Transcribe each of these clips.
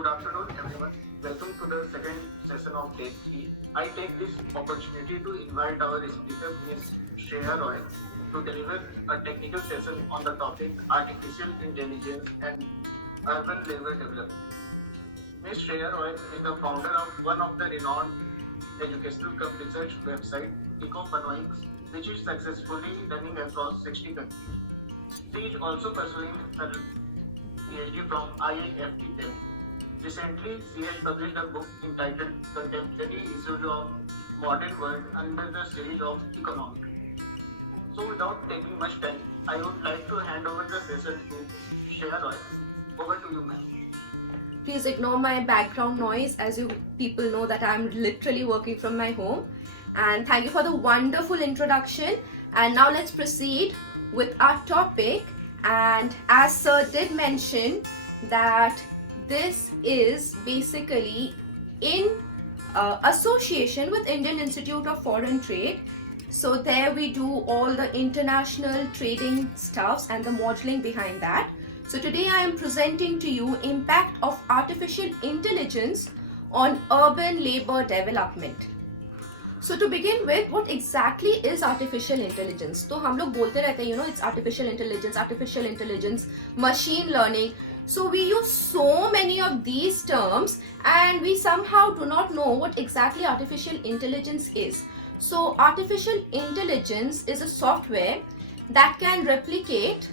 Good afternoon, everyone. Welcome to the second session of day 3. I take this opportunity to invite our speaker, Ms. Shreya Roy, to deliver a technical session on the topic Artificial Intelligence and Urban Labor Development. Ms. Shreya Roy is the founder of one of the renowned educational cum research website, EcoPanoics, which is successfully running across 60 countries. She is also pursuing her PhD from IIFT Delhi. Recently, she has published a book entitled Contemporary Issues of Modern World under the series of Economic. So without taking much time, I would like to hand over the session to Shreya Roy. Over to you, ma'am. Please ignore my background noise, as you people know that I'm literally working from my home. And thank you for the wonderful introduction. And now let's proceed with our topic. And as Sir did mention that this is basically in association with Indian Institute of Foreign Trade. So there we do all the international trading stuffs and the modeling behind that. So today I am presenting to you impact of artificial intelligence on urban labor development. So to begin with, what exactly is artificial intelligence? तो हम लोग बोलते रहते हैं, it's artificial intelligence, machine learning. So we use so many of these terms and we somehow do not know what exactly artificial intelligence is. So artificial intelligence is a software that can replicate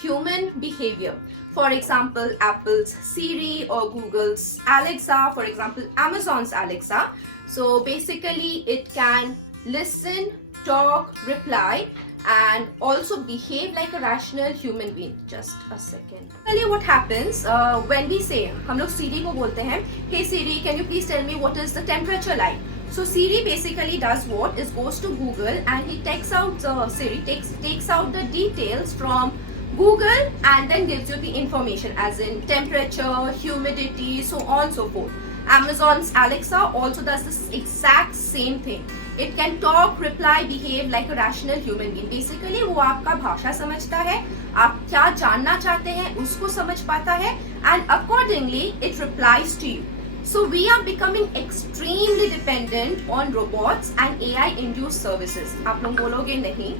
human behavior. For example, Apple's Siri or Google's Alexa, for example, Amazon's Alexa. So basically it can listen, talk, reply and also behave like a rational human being. Just a second. Tell you what happens when we say, हम लोग Siri को बोलते हैं, hey Siri, can you please tell me what is the temperature like? So Siri basically does what is goes to Google and he takes out Siri takes out the details from Google and then gives you the information as in temperature, humidity, so on and so forth. Amazon's Alexa also does this exact same thing. It can talk, reply, behave like a rational human being. Basically वो आपका भाषा समझता है, आप क्या जानना चाहते हैं उसको समझ पाता है and accordingly it replies to you. So we are becoming extremely dependent on robots and AI induced services. आप लोग बोलोगे नहीं,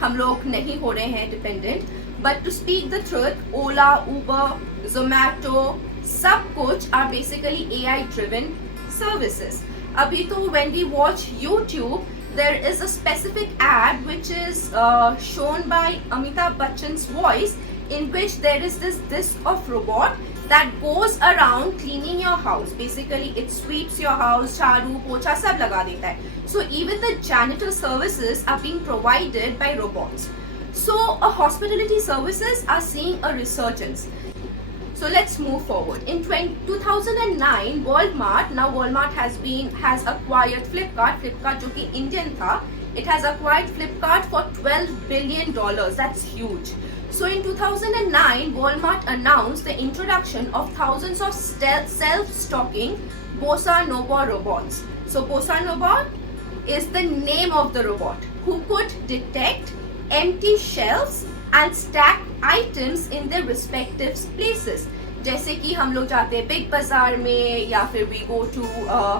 हम लोग नहीं हो रहे हैं dependent. But to speak the truth, Ola, Uber, Zomato, सब कुछ are basically AI driven services. अभी तो when we watch YouTube, there is a specific ad which is shown by Amitabh Bachchan's voice in which there is this disc of robot that goes around cleaning your house. Basically, it sweeps your house, झाड़ू, पोछा सब लगा देता है. So even the janitor services are being provided by robots. So hospitality services are seeing a resurgence. So let's move forward. In 2009, Walmart has acquired Flipkart जो कि Indian था. It has acquired Flipkart for $12 billion. That's huge. So in 2009, Walmart announced the introduction of thousands of self-stocking Bossa Nova robots. So Bossa Nova is the name of the robot who could detect empty shelves and stack items in their respective places. जैसे कि हम लोग जाते हैं big बाजार में या फिर we go to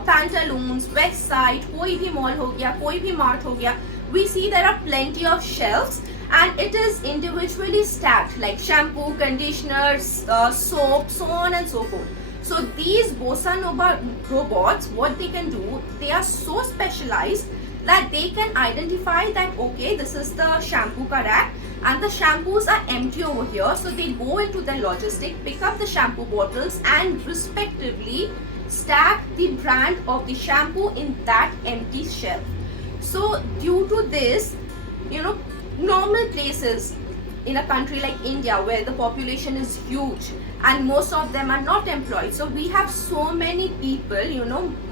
Pantaloons, West Side, कोई भी मॉल हो गया, कोई भी मार्ट हो गया, we see there are plenty of shelves and it is individually stacked like shampoo, conditioners, soap, so on and so forth. So these Bossa Nova robots, what they can do, they are so specialized that they can identify that okay, this is the shampoo ka rack and the shampoos are empty over here. So they go into the logistic, pick up the shampoo bottles and respectively stack the brand of the shampoo in that empty shelf. So due to this, normal places in a country like India where the population is huge and most of them are not employed. So we have so many people,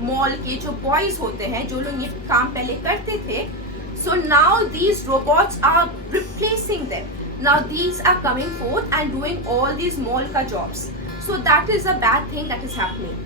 mall के जो boys होते हैं जो लोग ये काम पहले करते थे. So now these robots are replacing them. Now these are coming forth and doing all these mall ka jobs. So that is a bad thing that is happening.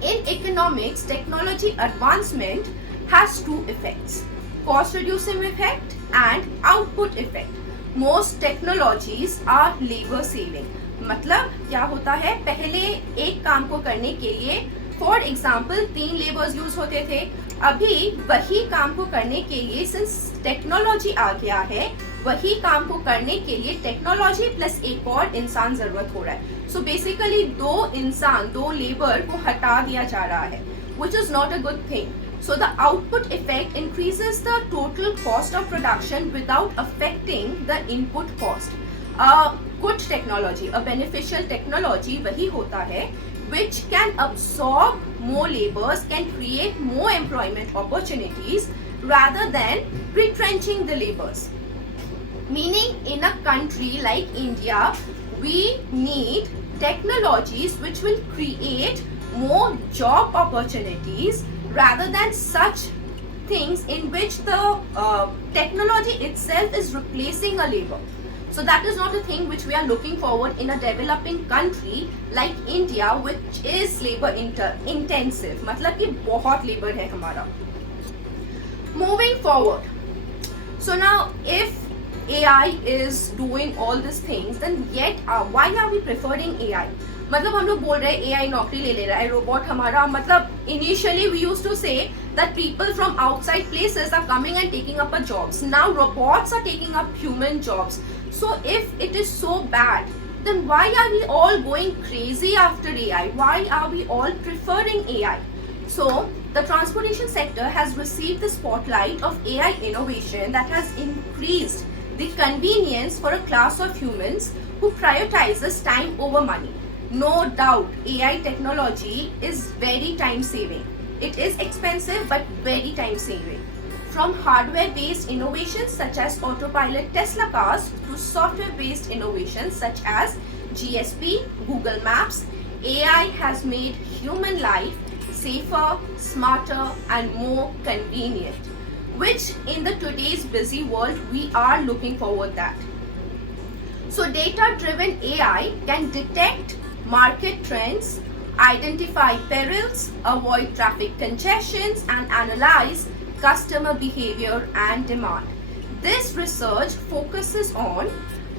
In economics, technology advancement has two effects: cost reducing effect and output effect. Most technologies are labor saving. मतलब क्या होता है, पहले एक काम को करने के लिए फॉर एग्जाम्पल 3 लेबर्स यूज होते थे, अभी वही काम को करने के लिए सिंस टेक्नोलॉजी आ गया है, वही काम को करने के लिए टेक्नोलॉजी प्लस एक और इंसान जरूरत हो रहा है. सो बेसिकली 2 लेबर को हटा दिया जा रहा है, which is not a good thing. So the output effect increases the total cost of production without affecting the input cost. A good technology, a beneficial technology वही होता है which can absorb more labors, can create more employment opportunities rather than retrenching the labors. Meaning in a country like India, we need technologies which will create more job opportunities rather than such things in which the technology itself is replacing a labor. So that is not a thing which we are looking forward in a developing country like India, which is labor intensive. मतलब कि बहुत labor है हमारा. Moving forward. So now if AI is doing all these things, then yet why are we preferring AI? मतलब हम लोग बोल रहे हैं AI नौकरी ले रहा है, रोबोट हमारा, मतलब initially we used to say that people from outside places are coming and taking up our jobs. Now robots are taking up human jobs. So if it is so bad, then why are we all going crazy after AI? Why are we all preferring AI? So the transportation sector has received the spotlight of AI innovation that has increased the convenience for a class of humans who prioritizes time over money. No doubt, AI technology is very time saving. It is expensive but very time saving. From hardware-based innovations such as autopilot Tesla cars to software-based innovations such as GSP, Google Maps, AI has made human life safer, smarter and more convenient, which in the today's busy world we are looking forward that. So data-driven AI can detect market trends, identify perils, avoid traffic congestions and analyze customer behavior and demand. This research focuses on,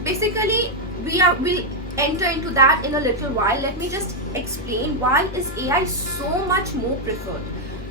basically we'll enter into that in a little while. Let me just explain why is AI so much more preferred.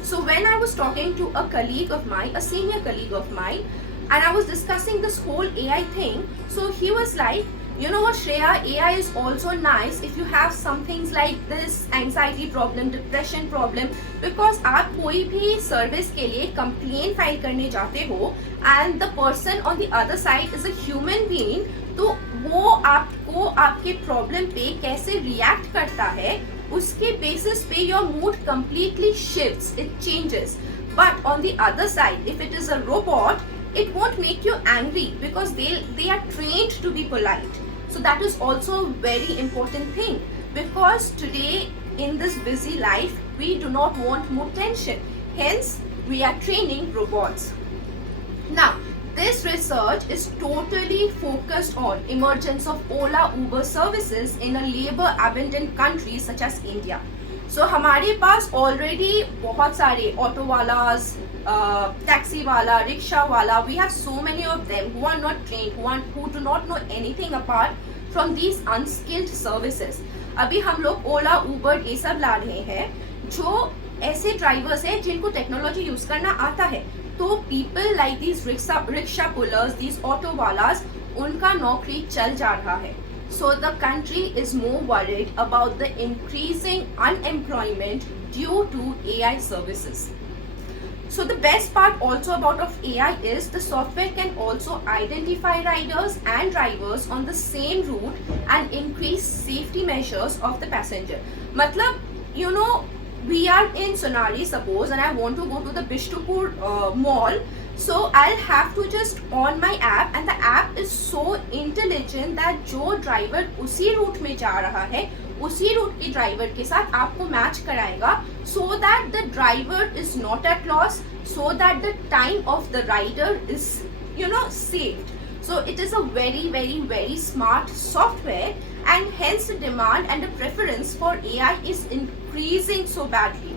So when I was talking to a colleague of mine, a senior colleague of mine, and I was discussing this whole AI thing, so he was like, you know what Shreya, AI is also nice if you have some things like this anxiety problem, depression problem, because आप कोई भी service के लिए complaint file करने जाते हो and the person on the other side is a human being, तो वो आपको आपके problem पे कैसे react करता है उसके basis पे your mood completely shifts, it changes. But on the other side, if it is a robot, it won't make you angry because they are trained to be polite. So that is also a very important thing, because today in this busy life we do not want more tension, hence we are training robots. Now this research is totally focused on emergence of Ola Uber services in a labor abundant country such as India. So हमारे पास already बहुत सारे auto वालास, taxi वाला, rickshaw वाला, we have so many of them who are not trained, who do not know anything apart from these unskilled services. अभी हम लोग ओला उबर ये सब ला रहे हैं जो ऐसे ड्राइवर्स हैं जिनको टेक्नोलॉजी यूज करना आता है. तो people like these rickshaw pullers, these auto wallahs, उनका नौकरी चल जा रहा है. So the country is more worried about the increasing unemployment due to AI services. So the best part also about of AI is the software can also identify riders and drivers on the same route and increase safety measures of the passenger. Matlab, you know, we are in Sonali suppose and I want to go to the Bishtupur mall. So I'll have to just on my app and the app is so intelligent that जो driver उसी root में जा रहा है उसी root के driver के साथ आपको मैच कराएगा, so that the driver is not at loss, so that the time of the rider is, you know, saved. So it is a very very very smart software and hence the demand and the preference for AI is increasing so badly.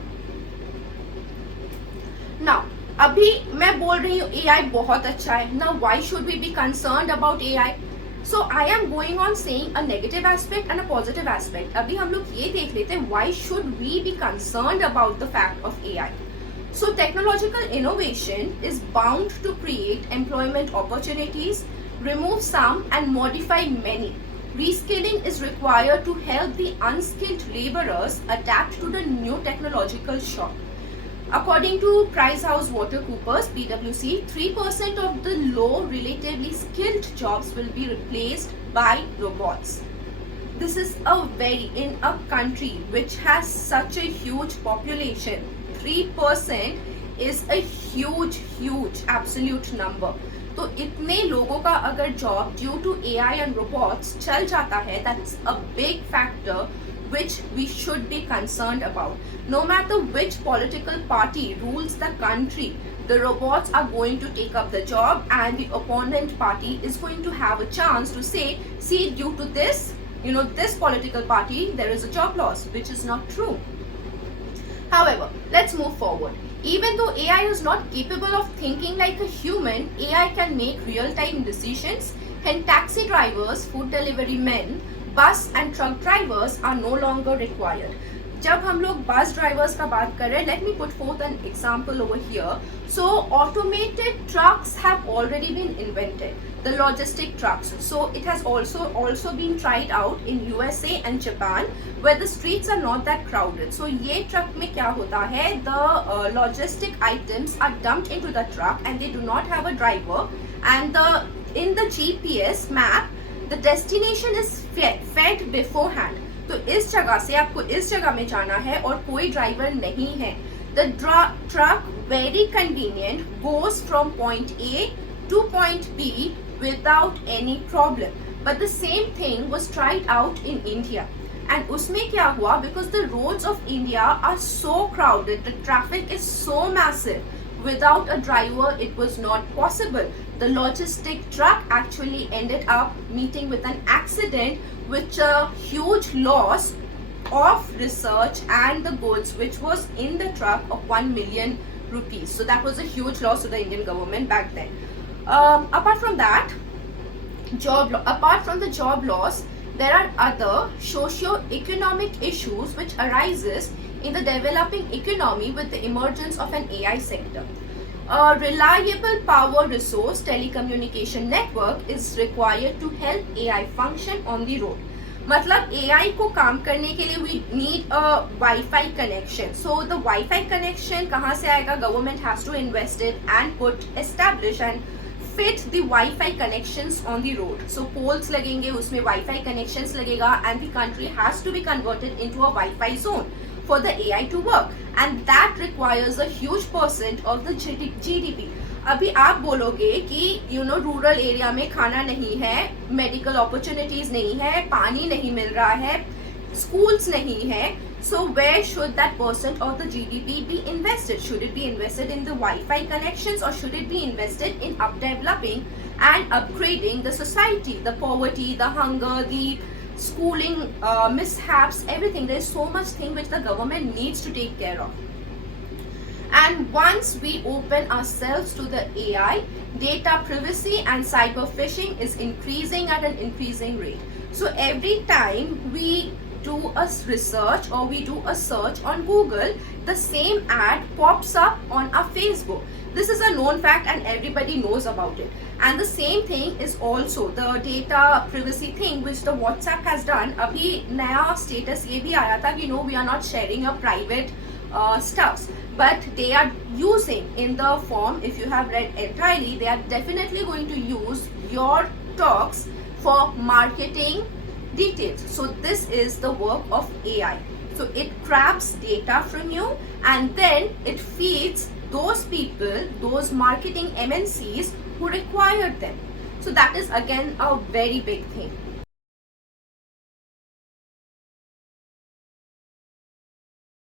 Now अभी मैं बोल रही हूँ AI बहुत अच्छा है. Now why should we be concerned about AI? So I am going on saying a negative aspect and a positive aspect. अभी हम लोग ये देख लेते हैं why should we be concerned about the fact of AI. So technological innovation is bound to create employment opportunities, remove some and modify many. Reskilling is required to help the unskilled laborers adapt to the new technological shock. According to PricewaterhouseCoopers (PwC), 3% of the low relatively skilled jobs will be replaced by robots. This is in a country which has such a huge population, 3% is a huge absolute number. तो इतने लोगों का अगर job due to AI and robots चल जाता है, that's a big factor which we should be concerned about. No matter which political party rules the country, the robots are going to take up the job and the opponent party is going to have a chance to say, see, due to this, this political party, there is a job loss, which is not true. However, let's move forward. Even though AI is not capable of thinking like a human, AI can make real-time decisions, and taxi drivers, food delivery men, bus and truck drivers are no longer required. जब हम लोग bus drivers का बात कर रहे हैं, let me put forth an example over here. So automated trucks have already been invented, the logistic trucks. So it has also been tried out in USA and Japan, where the streets are not that crowded. So ये truck में क्या होता है, the logistic items are dumped into the truck and they do not have a driver, and in the GPS map the destination is fed beforehand. तो इस जगह से आपको इस जगह में जाना है और कोई ड्राइवर नहीं है. The truck very convenient goes from point A to point B without any problem. But the same thing was tried out in India. And उसमें क्या हुआ, because the roads of India are so crowded, the traffic is so massive, without a driver it was not possible. The logistic truck actually ended up meeting with an accident, which a huge loss of research and the goods which was in the truck of 1 million rupees. So that was a huge loss to the Indian government back then. Apart from the job loss, there are other socio-economic issues which arises in the developing economy with the emergence of an AI sector. A reliable power resource telecommunication network is required to help AI function on the road. मतलब AI को काम करने के लिए we need a Wi-Fi connection. So the Wi-Fi connection कहाँ से आएगा? Government has to invest it and establish and fit the Wi-Fi connections on the road. So poles लगेंगे, उसमें Wi-Fi connections लगेगा, and the country has to be converted into a Wi-Fi zone for the AI to work, and that requires a huge percent of the GDP. अभी आप बोलोगे कि rural area में खाना नहीं है, मेडिकल अपॉर्चुनिटीज नहीं है, पानी नहीं मिल रहा है, schools नहीं है. So where should that percent of the GDP be invested? Should it be invested in the Wi-Fi connections, or should it be invested in developing and upgrading the society, the poverty, the hunger, the schooling mishaps, everything? There is so much thing which the government needs to take care of. And once we open ourselves to the AI, data privacy and cyber phishing is increasing at an increasing rate. So every time we do a research or we do a search on Google, the same ad pops up on our Facebook. This is a known fact and everybody knows about it. And the same thing is also the data privacy thing which the WhatsApp has done. अभी नया status ये भी आया था कि we are not sharing your private stuffs, but they are using in the form, if you have read entirely, they are definitely going to use your talks for marketing details. So this is the work of AI. So it grabs data from you and then it feeds those people, those marketing MNCs who require them. So that is again a very big thing.